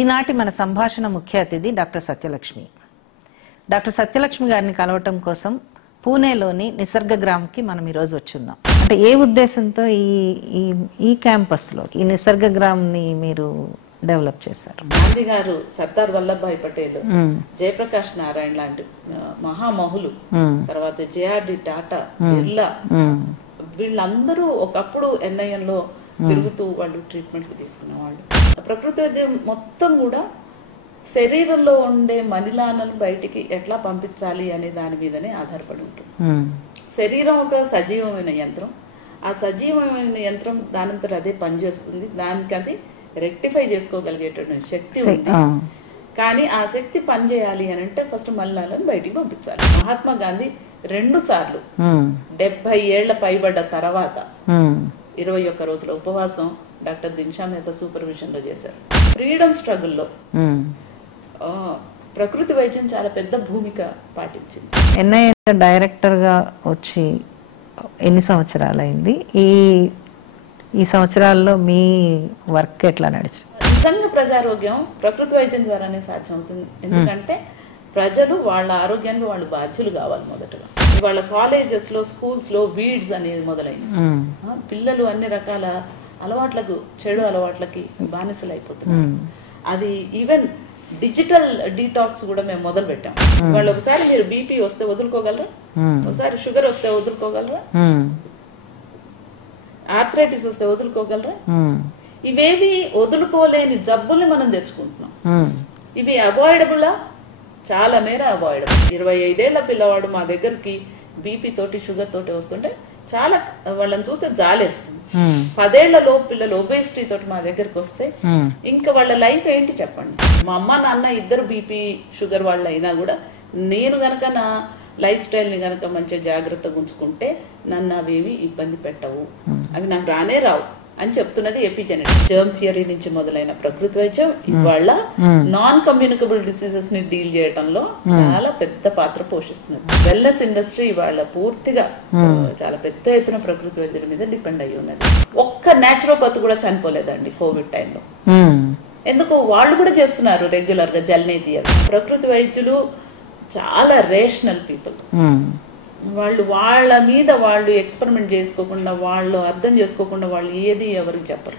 ఈనాటి మన సంభాషణ ముఖ్య అతిథి డాక్టర్ సత్యలక్ష్మి. డాక్టర్ సత్యలక్ష్మి గారిని కలవటం కోసం పూణేలోని నిసర్గ గ్రామ్కి మనం ఈరోజు వచ్చున్నాం. అంటే ఏ ఉద్దేశంతో ఈ క్యాంపస్లో ఈ నిసర్గ గ్రామ్ని మీరు డెవలప్ చేశారు? గాంధీ గారు, సర్దార్ వల్లభాయ్ పటేల్, జయప్రకాష్ నారాయణ లాంటి మహామహులు, తర్వాత జేఆర్డి టాటా, బిర్లా, వీళ్ళందరూ ఒకప్పుడు ఎన్ఐఎంలో తిరుగుతూ వాళ్ళు ట్రీట్మెంట్ తీసుకునేవాళ్ళు. ప్రకృతి వైద్యం మొత్తం కూడా శరీరంలో ఉండే మలినాలను బయటికి ఎట్లా పంపించాలి అనే దాని మీదనే ఆధారపడి ఉంటుంది. శరీరం ఒక సజీవమైన యంత్రం. ఆ సజీవమైన యంత్రం దానంతట అదే పనిచేస్తుంది. దానికి అది రెక్టిఫై చేసుకోగలిగేటటువంటి శక్తి ఉంది. కానీ ఆ శక్తి పనిచేయాలి అని అంటే ఫస్ట్ మలినాలను బయటికి పంపించాలి. మహాత్మా గాంధీ 2 సార్లు 70 ఏళ్ల పైబడ్డ తర్వాత 21 రోజుల ఉపవాసం డాక్టర్ దిన్షా మెహతా సూపర్విజన్ లో చేశారు. ఫ్రీడమ్ స్ట్రగుల్లో ప్రకృతి వైద్యం చాలా పెద్ద భూమిక పాటించింది. ఎన్ఐఏ డైరెక్టర్ గా వచ్చి ఎన్ని సంవత్సరాలు అయింది? ఈ సంవత్సరాల్లో మీ వర్క్ ఎట్లా నడిచింది? నిజంగా ప్రజారోగ్యం ప్రకృతి వైద్యం ద్వారానే సాధ్యం అవుతుంది. ఎందుకంటే ప్రజలు వాళ్ళ ఆరోగ్యానికి వాళ్ళు బాధ్యులు కావాలి. మొదటగా వాళ్ళ కాలేజెస్ లో, స్కూల్స్ లో వీడ్స్ అనేది మొదలైంది. పిల్లలు అన్ని రకాల అలవాట్లకు, చెడు అలవాట్లకి బానిసలు అయిపోతున్నారు. అది ఈవెన్ డిజిటల్ డీటాక్స్ కూడా మేము మొదలు పెట్టాం. వాళ్ళు ఒకసారి మీరు బీపీ వస్తే వదులుకోగలరా? ఒకసారి షుగర్ వస్తే వదులుకోగలరా? ఆర్థరైటిస్ వస్తే వదులుకోగలరా? ఇవేవి వదులుకోలేని జబ్బుల్ని మనం తెచ్చుకుంటున్నాం. ఇవి అవాయిడబులా? చాలా మేర అవాయిడబుల్. 25 ఏళ్ల పిల్లవాడు మా దగ్గరికి బీపీ తోటి, షుగర్ తోటి వస్తుంటే చాలా వాళ్ళని చూస్తే జాలేస్తుంది. 10 ఏళ్ల లోపు పిల్లలు ఒబేసిటీ తోటి మా దగ్గరికి వస్తే ఇంకా వాళ్ళ లైఫ్ ఏంటి చెప్పండి. మా అమ్మ నాన్న ఇద్దరు బీపీ షుగర్ వాళ్ళు అయినా కూడా నేను గనక నా లైఫ్ స్టైల్ ని గనక మంచిగా జాగ్రత్తగా ఉంచుకుంటే నన్ను అవేవి ఇబ్బంది పెట్టవు, అవి నాకు రానే రావు అని చెప్తున్నది ఎపిజెనెటిక్స్. జర్మ్ థియరీ నుంచి మొదలైన ప్రకృతి వైద్యం ఇవాళ నాన్ కమ్యూనికబుల్ డిసీజెస్ ని డీల్ చేయడంలో చాలా పెద్ద పాత్ర పోషిస్తున్నది. వెల్నెస్ ఇండస్ట్రీ ఇవాళ పూర్తిగా చాలా పెద్ద ఎత్తున ప్రకృతి వైద్యుల మీద డిపెండ్ అయ్యి ఉన్నది. ఒక్క న్యాచురోపతి కూడా చనిపోలేదండి కోవిడ్ టైంలో. ఎందుకు? వాళ్ళు కూడా చేస్తున్నారు రెగ్యులర్ గా జల్నేతియర్. ప్రకృతి వైద్యులు చాలా రేషనల్ పీపుల్. వాళ్ళు వాళ్ళ మీద వాళ్ళు ఎక్స్పెరిమెంట్ చేసుకోకుండా, వాళ్ళు అర్థం చేసుకోకుండా వాళ్ళు ఏది ఎవరికి చెప్పరు.